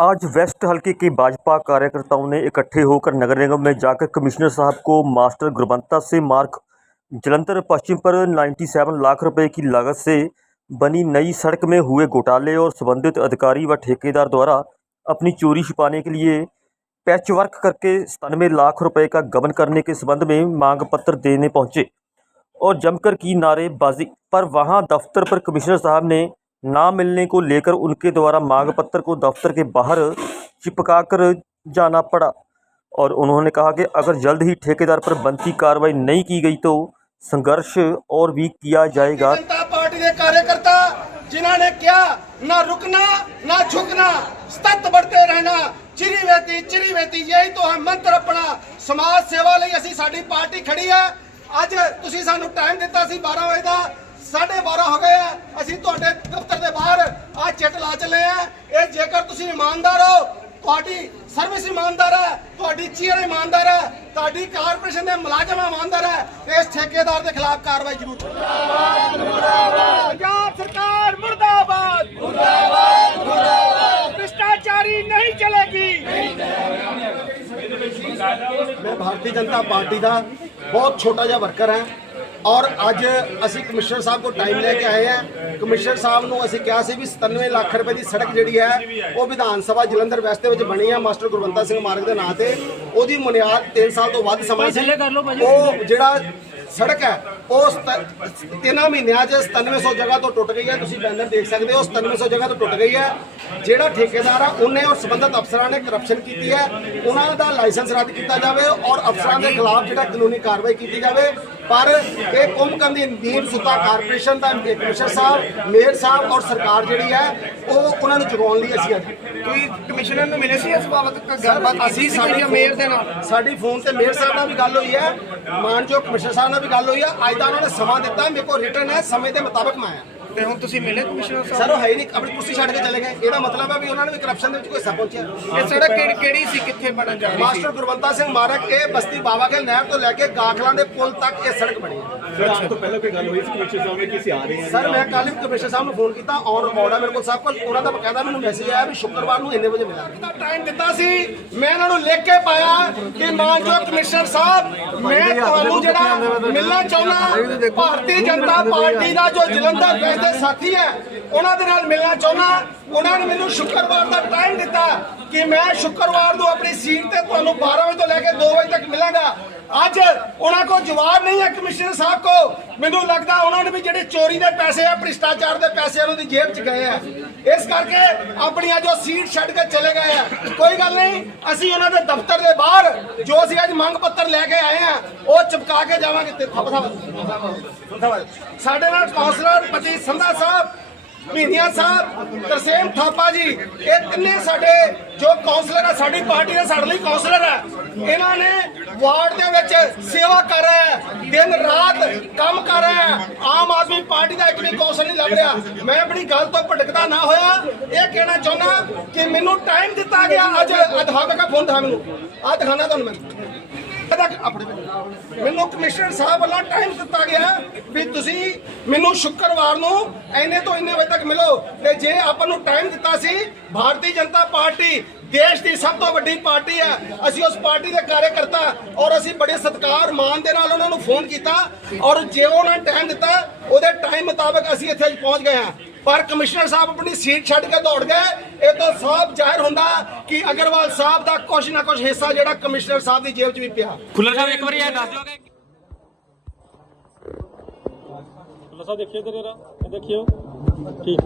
आज वेस्ट हल्के के भाजपा कार्यकर्ताओं ने इकट्ठे होकर नगर निगम में जाकर कमिश्नर साहब को मास्टर गुणवत्ता से मार्ग जलंधर, पश्चिम पर 97 लाख रुपए की लागत से बनी नई सड़क में हुए घोटाले और संबंधित अधिकारी व ठेकेदार द्वारा अपनी चोरी छिपाने के लिए पैचवर्क करके सतानवे लाख रुपए का गबन करने के संबंध में मांग पत्र देने पहुँचे और जमकर की नारेबाजी। पर वहाँ दफ्तर पर कमिश्नर साहब ने ना मिलने को लेकर उनके द्वारा मांग पत्र को दफ्तर के बाहर चिपका कर जाना पड़ा और उन्होंने कहा कि अगर जल्द ही ठेकेदार पर बनती कार्रवाई नहीं की गई तो संघर्ष और भी किया जाएगा जनता पार्टी ਦੇ ਕਾਰਜਕਰਤਾ ਜਿਨ੍ਹਾਂ ਨੇ ਕਿਹਾ ਨਾ ਰੁਕਣਾ ਨਾ ਝੁਕਣਾ ਸਤਤ बढ़ते रहना ਚਿਰੀ ਵੇਤੀ ਚਿਰੀ ਵੇਤੀ ਯਹੀ ਤੋਂ ਹੈ ਮੰਤਰ ਆਪਣਾ ਸਮਾਜ ਸੇਵਾ ਲਈ ਅਸੀਂ ਸਾਡੀ ਪਾਰਟੀ ਖੜੀ ਹੈ ਅੱਜ ਤੁਸੀਂ ਸਾਨੂੰ ਟਾਈਮ ਦਿੱਤਾ ਸੀ 12 ਵਜੇ ਦਾ 12:30 ਹੋ ਗਏ ਆ ਅਸੀਂ ਤੁਹਾਡੇ ਤੁਸੀਂ ਇਮਾਨਦਾਰ ਹੋ ਤੁਹਾਡੀ ਸਰਵਿਸ ਇਮਾਨਦਾਰ ਹੈ ਤੁਹਾਡੀ ਚੀਅਰ ਇਮਾਨਦਾਰ ਹੈ ਤੁਹਾਡੀ ਕਾਰਪੋਰੇਸ਼ਨ ਦੇ ਮੁਲਾਜ਼ਮ ਇਮਾਨਦਾਰ ਹੈ ਇਸ ਠੇਕੇਦਾਰ ਦੇ ਖਿਲਾਫ ਕਾਰਵਾਈ ਜ਼ਰੂਰ ਕਰੋ। ਪੰਜਾਬ ਸਰਕਾਰ ਮੁਰਦਾਬਾਦ ਮੁਰਦਾਬਾਦ। ਮੁਰਦਾਬਾਦ ਭ੍ਰਿਸ਼ਟਾਚਾਰੀ ਨਹੀਂ ਚਲੇਗੀ। ਮੈਂ ਭਾਰਤੀ ਜਨਤਾ ਪਾਰਟੀ ਦਾ ਬਹੁਤ ਛੋਟਾ ਜਿਹਾ ਵਰਕਰ ਹਾਂ। ਔਰ ਅੱਜ ਅਸੀਂ ਕਮਿਸ਼ਨਰ ਸਾਹਿਬ ਕੋਲ ਟਾਈਮ ਲੈ ਕੇ ਆਏ ਹਾਂ। ਕਮਿਸ਼ਨਰ ਸਾਹਿਬ ਨੂੰ ਅਸੀਂ ਕਿਹਾ ਸੀ ਵੀ 97 ਲੱਖ ਰੁਪਏ ਦੀ ਸੜਕ ਜਿਹੜੀ ਹੈ ਉਹ ਵਿਧਾਨ ਸਭਾ ਜਲੰਧਰ ਵੈਸਟ ਦੇ ਵਿੱਚ ਬਣੀ ਹੈ ਮਾਸਟਰ ਗੁਰਵੰਤਾ ਸਿੰਘ ਮਾਰਗ ਦੇ ਨਾਂ ਤੇ। ਉਹਦੀ ਬੁਨਿਆਦ 3 ਸਾਲ ਤੋਂ ਵੱਧ ਸਮਾਂ ਸੀ। ਉਹ ਜਿਹੜਾ ਸੜਕ ਹੈ ਉਹ ਸਤ- ਤਿੰਨਾਂ ਮਹੀਨਿਆਂ 'ਚ 9700 ਜਗ੍ਹਾ ਤੋਂ ਟੁੱਟ ਗਈ ਹੈ। ਤੁਸੀਂ ਬੈਨਰ ਦੇਖ ਸਕਦੇ ਹੋ 9700 ਜਗ੍ਹਾ ਤੋਂ ਟੁੱਟ ਗਈ ਹੈ। ਜਿਹੜਾ ਠੇਕੇਦਾਰ ਆ ਉਹਨੇ ਔਰ ਸੰਬੰਧਿਤ ਅਫਸਰਾਂ ਨੇ ਕਰਪਸ਼ਨ ਕੀਤੀ ਹੈ। ਉਹਨਾਂ ਦਾ ਲਾਇਸੈਂਸ ਰੱਦ ਕੀਤਾ ਜਾਵੇ ਔਰ ਅਫਸਰਾਂ ਦੇ ਖਿਲਾਫ ਜਿਹੜਾ ਕਾਨੂੰਨੀ ਕਾਰਵਾਈ ਕੀਤੀ ਜਾਵੇ। ਪਰ ਇਹ ਕੁੰਭਕਰਨ ਦੀ ਨੀਂਦ ਸੁੱਤਾ ਕਾਰਪੋਰੇਸ਼ਨ ਦਾ ਕਮਿਸ਼ਨਰ ਸਾਹਿਬ ਮੇਅਰ ਸਾਹਿਬ ਔਰ ਸਰਕਾਰ ਜਿਹੜੀ ਹੈ ਉਹ ਉਹਨਾਂ ਨੂੰ ਜਗਾਉਣ ਲਈ ਅਸੀਂ ਅੱਜ। ਤੁਸੀਂ ਕਮਿਸ਼ਨਰ ਨੂੰ ਮਿਲੇ ਸੀ ਇਸ ਬਾਬਤ ਗੱਲਬਾਤ? ਅਸੀਂ ਅਸੀਂ ਸਾਡੀ ਮੇਅਰ ਦੇ ਨਾਲ। ਸਾਡੀ ਫੋਨ ਤੇ ਮੇਅਰ ਸਾਹਿਬ ਨਾਲ ਵੀ ਗੱਲ ਹੋਈ ਹੈ ਮਾਨਯੋਗ ਕਮਿਸ਼ਨਰ ਸਾਹਿਬ ਨਾਲ ਵੀ ਗੱਲ ਹੋਈ ਹੈ। ਅੱਜ ਦਾ ਉਹਨਾਂ ਨੇ ਸਮਾਂ ਦਿੱਤਾ ਮੇਰੇ ਕੋਲ ਰਿਟਰਨ ਹੈ ਸਮੇਂ ਦੇ ਮੁਤਾਬਕ ਮੈਂ ਆਇਆ। ਤੇ ਹੁਣ ਤੁਸੀਂ ਮਿਲੇ ਕਮਿਸ਼ਨਰ ਸਾਹਿਬ? ਸਰ ਉਹ ਹੈ ਨਹੀਂ। ਆਪਣੀ ਕੁਰਸੀ ਛੱਡ ਕੇ ਚਲੇ ਗਏ। ਇਹਦਾ ਮਤਲਬ ਹੈ ਵੀ ਉਹਨਾਂ ਨੇ ਵੀ ਕਰਪਸ਼ਨ ਦੇ ਵਿੱਚ ਕੋਈ ਹਿੱਸਾ ਪਹੁੰਚਿਆ। ਇਹ ਸੜਕ ਕਿਹੜੀ ਕਿਹੜੀ ਸੀ? ਕਿੱਥੇ ਬਣਨ ਜਾ ਰਹੀ ਸੀ? ਮਾਸਟਰ ਗੁਰਵੰਤਾ ਸਿੰਘ ਮਾਰਕ ਇਹ ਬਸਤੀ ਬਾਬਾ ਕੇ ਨਹਿਰ ਤੋਂ ਲੈ ਕੇ ਗਾਖਲਾਂ ਦੇ ਪੁਲ ਤੱਕ ਇਹ ਸੜਕ ਬਣੀ ਹੈ। ਸਰ ਤੋਂ ਪਹਿਲਾਂ ਕੋਈ ਗੱਲ ਹੋਈ ਸੀ ਕਮਿਸ਼ਨਰ ਸਾਹਿਬ ਨੇ ਕਿਸੇ ਆ ਰਹੇ ਹਨ ਸਰ ਮੈਂ ਕੱਲ੍ਹ ਵੀ ਕਮਿਸ਼ਨਰ ਸਾਹਿਬ ਨੂੰ ਫੋਨ ਕੀਤਾ। ਔਨ ਰਿਕਾਰਡ ਹੈ ਮੇਰੇ ਕੋਲ ਸਭ ਕੁਝ। ਉਹਨਾਂ ਦਾ ਬਕਾਇਦਾ ਮੈਨੂੰ ਮੈਸੇਜ ਆਇਆ ਵੀ ਸ਼ੁੱਕਰਵਾਰ ਨੂੰ ਇੰਨੇ ਵਜੇ ਮਿਲਾਂਗੇ। ਟਾਈਮ ਦਿੱਤਾ ਸੀ। ਮੈਂ ਇਹਨਾਂ ਨੂੰ ਲਿਖ ਕੇ ਪਾਇਆ ਕਿ ਮਾਨਯੋਗ ਕਮਿਸ਼ਨਰ ਸਾਹਿਬ ਮੈਂ ਤੁਹਾਨੂੰ ਜਿਹੜਾ ਮਿਲਣਾ ਚਾਹੁੰਦਾ ਭਾਰਤੀ ਜਨਤਾ ਪਾਰਟੀ ਦਾ ਜੋ ਜਲੰਧਰ ਵੇਸ ਦੇ ਸਾਥੀ ਹੈ, ਉਹਨਾਂ ਦੇ ਨਾਲ ਮਿਲਣਾ ਚਾਹੁੰਦਾ ਉਹਨਾਂ ਨੇ ਮੈਨੂੰ ਸ਼ੁੱਕਰਵਾਰ ਦਾ ਟਾਈਮ ਦਿੱਤਾ ਕਿ ਮੈਂ ਸ਼ੁੱਕਰਵਾਰ ਨੂੰ ਆਪਣੀ ਸੀਟ ਤੇ ਤੁਹਾਨੂੰ 12 ਵਜੇ ਤੋਂ ਲੈ ਕੇ 2 ਵਜੇ ਤੱਕ ਮਿਲਾਂਗਾ। ਅੱਜ ਉਹਨਾਂ ਕੋਲ ਜਵਾਬ ਨਹੀਂ ਹੈ ਕਮਿਸ਼ਨਰ ਸਾਹਿਬ ਕੋ ਮੈਨੂੰ ਲੱਗਦਾ ਉਹਨਾਂ ਨੇ ਵੀ ਜਿਹੜੇ ਚੋਰੀ ਦੇ ਪੈਸੇ ਆ, ਭ੍ਰਿਸ਼ਟਾਚਾਰ ਦੇ ਪੈਸੇ ਉਹਨਾਂ ਦੀ ਜੇਬ 'ਚ ਗਏ ਆ। ਇਸ ਕਰਕੇ ਆਪਣੀਆਂ ਜੋ ਸੀਟ ਛੱਡ ਕੇ ਚਲੇ ਗਏ ਆ। ਕੋਈ ਗੱਲ ਨਹੀਂ, ਅਸੀਂ ਉਹਨਾਂ ਦੇ ਦਫ਼ਤਰ ਦੇ ਬਾਹਰ, ਜੋ ਅਸੀਂ ਅੱਜ ਮੰਗ ਪੱਤਰ ਲੈ ਕੇ ਆਏ ਆ, ਉਹ ਚਿਪਕਾ ਕੇ ਜਾਵਾਂਗੇ ਤੇ ਸਾਡੇ ਨਾਲ ਕੌਂਸਲਰ ਪਤੀ ਸੰਧਾ ਮੀਨੀਆ ਸਾਹਿਬ ਤਰਸੇਮ ਥਾਪਾ ਜੀ, ਇਹ ਤਿੰਨੇ ਸਾਡੇ ਜੋ ਕਾਉਂਸਲਰ ਆ, ਸਾਡੀ ਪਾਰਟੀ ਦੇ ਸਾਡੇ ਲਈ ਕਾਉਂਸਲਰ ਹੈ ਇਹਨਾਂ ਨੇ ਵਾਰਡ ਦੇ ਵਿੱਚ ਸੇਵਾ ਕਰ ਰਿਹਾ ਹੈ ਦਿਨ ਰਾਤ ਕੰਮ ਕਰ ਰਿਹਾ ਹੈ ਆਮ ਆਦਮੀ ਪਾਰਟੀ ਦਾ ਇੱਕ ਵੀ ਕਾਉਂਸਲਰ ਨਹੀਂ ਲੱਭ ਰਿਹਾ। ਮੈਂ ਆਪਣੀ ਗੱਲ ਤੋਂ ਭਟਕਦਾ ਨਾ ਹੋਇਆ। ਇਹ ਕਹਿਣਾ ਚਾਹੁੰਦਾ ਕਿ ਮੈਨੂੰ ਟਾਈਮ ਦਿੱਤਾ ਗਿਆ ਅੱਜ। ਅਧਿਆਪਕ ਫੋਨ ਦਿਖਾ ਮੈਨੂੰ। ਆ ਦਿਖਾਣਾ ਤੁਹਾਨੂੰ ਮੈਂ। ਇਹਦਾ ਆਪਣੇ ਮੈਨੂੰ ਕਮਿਸ਼ਨਰ ਸਾਹਿਬ ਵੱਲੋਂ ਟਾਈਮ ਦਿੱਤਾ ਗਿਆ ਵੀ ਤੁਸੀਂ ਮੈਨੂੰ ਸ਼ੁੱਕਰਵਾਰ ਨੂੰ ਇੰਨੇ ਤੋਂ ਇੰਨੇ ਵਜੇ ਤੱਕ ਮਿਲੋ। ਤੇ ਜੇ ਆਪਾਂ ਨੂੰ ਟਾਈਮ ਦਿੱਤਾ ਸੀ, ਭਾਰਤੀ ਜਨਤਾ ਪਾਰਟੀ ਦੇਸ਼ ਦੀ ਸਭ ਤੋਂ ਵੱਡੀ ਪਾਰਟੀ ਹੈ। ਅਸੀਂ ਉਸ ਪਾਰਟੀ ਦੇ ਕਾਰਜਕਰਤਾ ਔਰ ਅਸੀਂ ਬੜੇ ਸਤਿਕਾਰ ਮਾਨ ਦੇ ਨਾਲ ਉਹਨਾਂ ਨੂੰ ਫੋਨ ਕੀਤਾ। ਔਰ ਜੇ ਉਹਨਾਂ ਨੇ ਟਾਈਮ ਦਿੱਤਾ, ਉਹਦੇ ਟਾਈਮ ਮੁਤਾਬਕ ਅਸੀਂ ਇੱਥੇ ਪਹੁੰਚ ਗਏ ਹਾਂ। ਪਰ ਕਮਿਸ਼ਨਰ ਸਾਹਿਬ ਆਪਣੀ ਸੀਟ ਛੱਡ ਕੇ ਦੌੜ ਗਏ। ਇਹ ਤਾਂ ਸਾਫ਼ ਜ਼ਾਹਿਰ ਹੁੰਦਾ ਕਿ ਅਗਰਵਾਲ ਸਾਹਿਬ ਦਾ ਕੁਝ ਨਾ ਕੁਝ ਹਿੱਸਾ ਜਿਹੜਾ ਕਮਿਸ਼ਨਰ ਸਾਹਿਬ ਦੀ ਜੇਬ 'ਚ ਵੀ ਪਿਆ। ਖੁੱਲਰ ਸਾਹਿਬ ਇੱਕ ਵਾਰੀ ਇਹ ਦੱਸ ਦਿਓਗੇ ਲਸਾ ਦੇਖਿਓ ਇਧਰ ਜਰਾ ਇਹ ਦੇਖਿਓ। ਠੀਕ।